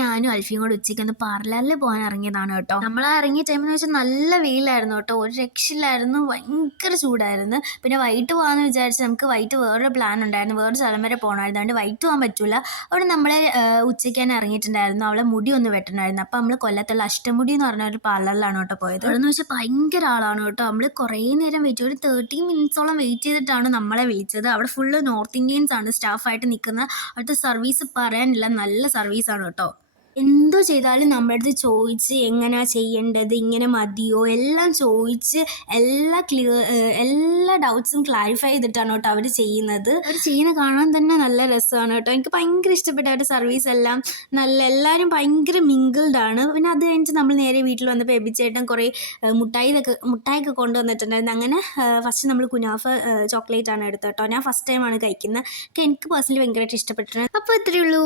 ഞാനും അൽഫിയും കൂടെ ഉച്ചയ്ക്ക് ഒന്ന് പാർലറിൽ പോകാൻ ഇറങ്ങിയതാണ് കേട്ടോ. നമ്മൾ ആ ഇറങ്ങിയ ടൈമെന്ന് വെച്ചാൽ നല്ല വെയിലായിരുന്നു കേട്ടോ, ഒരു രക്ഷയില്ലായിരുന്നു, ഭയങ്കര ചൂടായിരുന്നു. പിന്നെ വൈകിട്ട് പോകാമെന്ന് വിചാരിച്ച് നമുക്ക് വൈകിട്ട് വേറൊരു പ്ലാൻ ഉണ്ടായിരുന്നു, വേറൊരു സ്ഥലം വരെ പോകണമായിരുന്നു. അതുകൊണ്ട് വൈകിട്ട് പോകാൻ പറ്റില്ല. അവിടെ നമ്മൾ ഉച്ചയ്ക്ക് തന്നെ ഇറങ്ങിയിട്ടുണ്ടായിരുന്നു, അവളെ മുടി ഒന്ന് വെട്ടണമായിരുന്നു. അപ്പോൾ നമ്മൾ കൊല്ലത്തുള്ള അഷ്ടമുടി എന്ന് പറഞ്ഞ ഒരു പാർലറിലാണ് കേട്ടോ പോയത്. അവിടെ എന്ന് വെച്ചാൽ ഭയങ്കര ആളാണ് കേട്ടോ. നമ്മൾ കുറേ നേരം വെയിറ്റ് ചെയ്തു, ഒരു 30 മിനിറ്റ്സോളം വെയിറ്റ് ചെയ്തിട്ടാണ് നമ്മളെ വിളിച്ചത്. അവിടെ ഫുള്ള് നോർത്ത് ഇന്ത്യൻസ് ആണ് സ്റ്റാഫായിട്ട് നിൽക്കുന്നത്. അവിടുത്തെ സർവീസ് പറയാനില്ല, നല്ല സർവീസാണ് കേട്ടോ. എന്തോ ചെയ്താലും നമ്മുടെ അടുത്ത് ചോദിച്ച് എങ്ങനെയാണ് ചെയ്യേണ്ടത്, ഇങ്ങനെ മതിയോ എല്ലാം ചോദിച്ച് എല്ലാ ഡൗട്ട്സും ക്ലാരിഫൈ ചെയ്തിട്ടാണ് കേട്ടോ അവർ ചെയ്യുന്നത്. അവർ ചെയ്യുന്ന കാണാൻ തന്നെ നല്ല രസമാണ് കേട്ടോ. എനിക്ക് ഭയങ്കര ഇഷ്ടപ്പെട്ട അവരുടെ സർവീസ് എല്ലാം. എല്ലാവരും ഭയങ്കര മിങ്കിൾഡ് ആണ്. പിന്നെ അത് കഴിഞ്ഞിട്ട് നമ്മൾ നേരെ വീട്ടിൽ വന്നപ്പോൾ എബിച്ചേട്ടൻ കുറേ മുട്ടായിയൊക്കെ കൊണ്ടുവന്നിട്ടുണ്ടായിരുന്നു. അങ്ങനെ ഫസ്റ്റ് നമ്മൾ കുനാഫ ചോക്ലേറ്റ് ആണ് എടുത്തത് കേട്ടോ. ഞാൻ ഫസ്റ്റ് ടൈമാണ് കഴിക്കുന്നത്. എനിക്ക് പേഴ്സണലി ഭയങ്കരമായിട്ട് ഇഷ്ടപ്പെട്ടിട്ടുണ്ട്. അപ്പോൾ ഇത്രയേ ഉള്ളൂ.